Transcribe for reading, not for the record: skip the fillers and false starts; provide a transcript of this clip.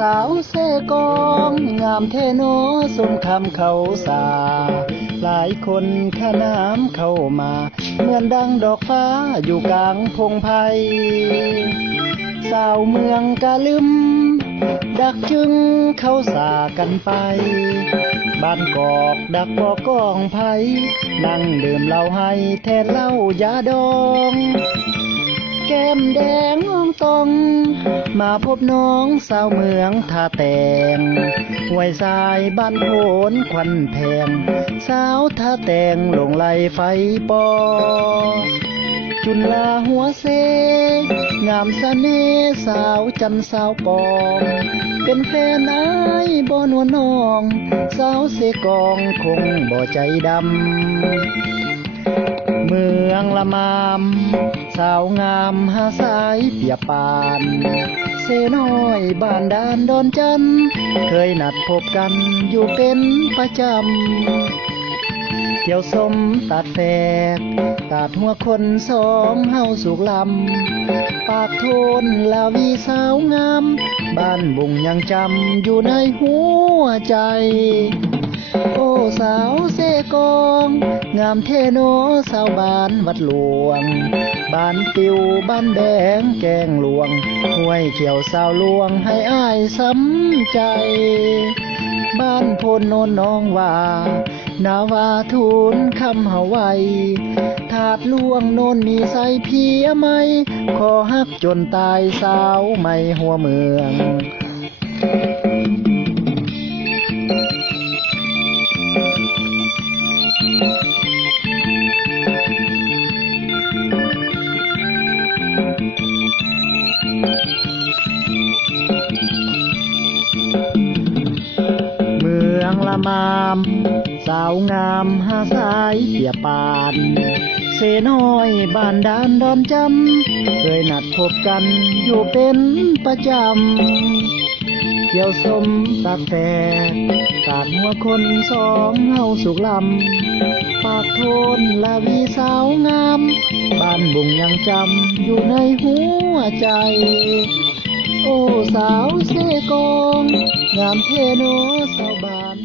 สาวเสกองงามเทโนสมคำเขาสาหลายคนข้าน้ำเข้ามาเหมือนดังดอกฟ้าอยู่กลางพงไพรสาวเมืองกะลืมดักจึงเข้าสากันไปบ้านกอกดักบอกกองไผนั่งดื่มเหล้าให้แทนเหล้ายาดองแก้มแดงอ่องตองมาพบน้องสาวเมืองท่าแตงห้วยทรายบ้านโพนควันแพงสาวท่าแตงหลงไหลไฟปอจุลาหัวเซงามเสน่ห์สาวจันสาวปองเป็นแฟนอ้ายบ่นวลน้องสาวเสกองคงบ่ใจดำเมืองละมามสาวงามหาสายเปียปานเสน้อยบ้านด่านดอนจันเคยนัดพบกันอยู่เป็นประจำเที่ยวสมตัดแฝกตัดหัวคนสองเฮาสุกลำปากโทนลาวีสาวงามบ้านบุงยังจำอยู่ในหัวใจโอ้สาวเสกองงามเทโนสาวบ้านวัดหลวงบ้านติวบ้านแดงแกงหลวงห้วยเขียวสาวลวงให้อ้ายซ้ำใจบ้านโพนโนนน้องว่านาวาทูลคำเฮาไว้ถาดลวงโนนมีใส่เพียไหมขอฮักจนตายสาวไม่หัวเมืองเมืองละมามสาวงามหาสายเปียปานเสน้อยบ้านด่านดอนจำเคยนัดพบกันอยู่เป็นประจำเที่ยวสมตักแตกตาดหัวคนสองเฮาสุกลำปากโทนลาวีสาวงามบ้านบุงยังจำอยู่ในหัวใจโอ้สาวเสกองงามเทโนสาวบ้าน